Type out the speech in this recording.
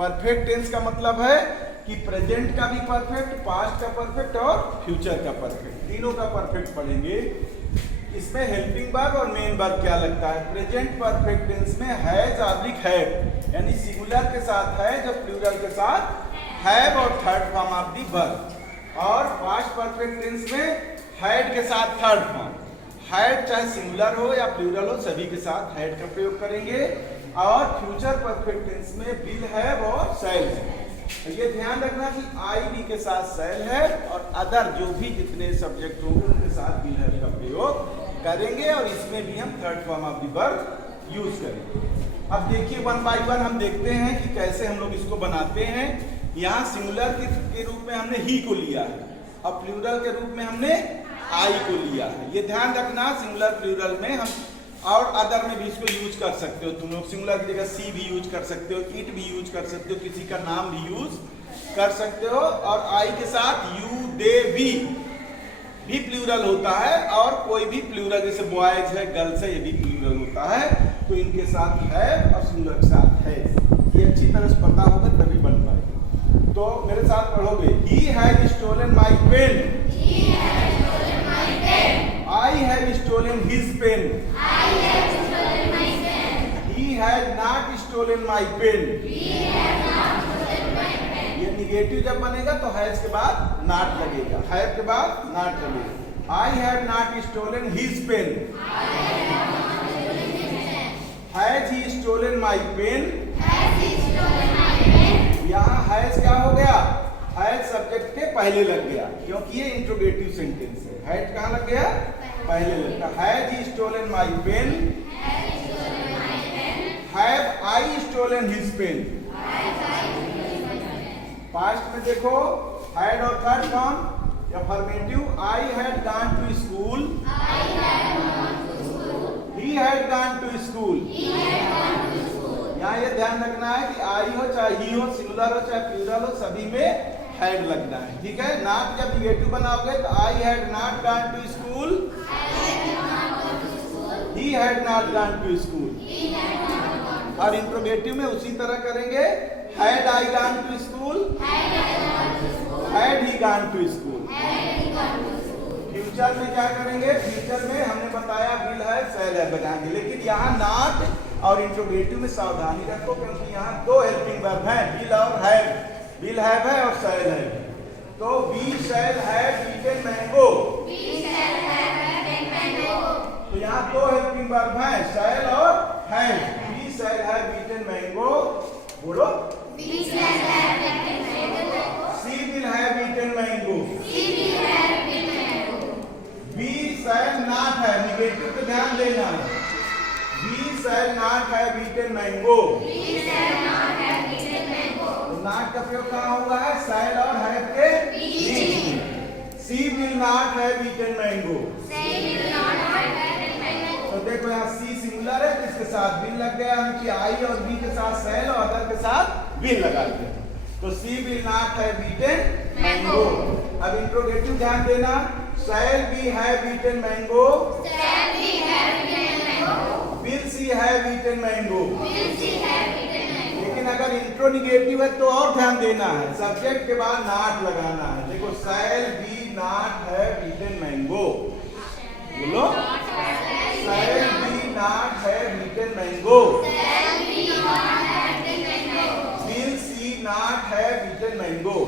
Perfect tense का मतलब है कि प्रेजेंट का भी परफेक्ट, पास्ट का परफेक्ट और फ्यूचर का परफेक्ट, तीनों का परफेक्ट पढ़ेंगे। इसमें हेल्पिंग वर्ब और मेन वर्ब क्या लगता है? प्रेजेंट परफेक्ट टेंस में हैज ऑब्लिक हैव, यानी सिंगुलर के साथ है जब प्लूरल के साथ हैव और third form of the verb. और पास्ट परफेक्ट टेंस में हैड के साथ थर्ड फॉर्म, हैड चाहे सिंगुलर हो या प्लूरल हो सभी के साथ हैड का प्रयोग करेंगे। और फ्यूचर परफेक्ट टेंस में विल हैव और शैल है। तो ये ध्यान रखना कि आई बी के साथ शैल है और अदर जो भी जितने सब्जेक्ट होंगे उनके साथ विल हैव का प्रयोग करेंगे। और इसमें भी हम third form of the verb use करेंगे। अब देखिए वन बाय वन हम देखते हैं कि कैसे हम लोग इसको बनाते हैं। यहाँ सिंगुलर के रूप में हमने ही को लिया है और प्लूरल के रूप में हमने आई को लिया है। ये ध्यान रखना, सिंगुलर प्लूरल में हम और अदर में भी इसको यूज कर सकते हो। तुम लोग सिंगुलर की जगह सी भी यूज कर सकते हो, इट भी यूज कर सकते हो, किसी का नाम भी यूज कर सकते हो। और आई के साथ यू दे भी प्लूरल होता है और कोई भी प्लूरल जैसे बॉयज है, गर्ल्स है, ये भी प्लूरल होता है। तो इनके साथ है और सिंगुलर के साथ है, ये अच्छी तरह से पता होगा तभी बन पाएगा। तो मेरे साथ पढ़ोगे, he has stolen my pen, I have stolen his pen. He has not stolen my pen. ये निगेटिव जब बनेगा तो हैज के बाद नॉट लगेगा, हैव के बाद नॉट लगेगा। I have not stolen his pen. Has he stolen my pen? यहाँ हैज क्या हो गया? हैज सब्जेक्ट के पहले लग गया क्योंकि ये इंट्रोगेटिव सेंटेंस है। हैज कहाँ लग गया? पहले लग गया। Has he stolen my pen, have I stolen his pen. Past में देखो हैड और third form affirmative, I had gone to school, he had gone to school. यहाँ ये ध्यान रखना है कि आई हो चाहे ही हो, सिंगुलर हो चाहे प्लूरल हो, सभी में हैड लगना है, ठीक है। नॉट जब निगेटिव बनाओगे तो I had not gone to school, he had not gone to school. और इंट्रोगेटिव में उसी तरह करेंगे, had I gone to school, had he gone to school. Future में क्या करेंगे? फ्यूचर में हमने बताया विल है, शैल है बनाएंगे, लेकिन यहाँ नॉट और इंट्रोगेटिव में सावधानी रखो क्योंकि यहाँ दो हेल्पिंग वर्ब हैं, विल और हैव। विल हैव है और शैल है। तो we shall have eaten mango, तो यहाँ दो हेल्पिंग वर्ब हैं, शैल और have. We shall have eaten mango, बोलो she will have eaten mango. We shall not है, निगेटिव पे ध्यान देना है। We shall not have eaten mango, not का प्रयोग कहाँ हुआ है? शैल और हैव के बीच में। She will not have eaten mango, तो देखो यहाँ सी सिंगुलर है, इसके साथ विल लग गया, हम कि आई और बी के साथ शैल और अदर के साथ विल लगा दिया, तो she will not have eaten mango. अब इंट्रोगेटिव ध्यान देना, shall we have eaten mango, will she have eaten mango. लेकिन अगर इंट्रोनिगेटिव है तो और ध्यान देना है, सब्जेक्ट के बाद नॉट लगाना है। देखो shall we not have eaten mango, बोलो shall we not have eaten mango, will she not have eaten mango.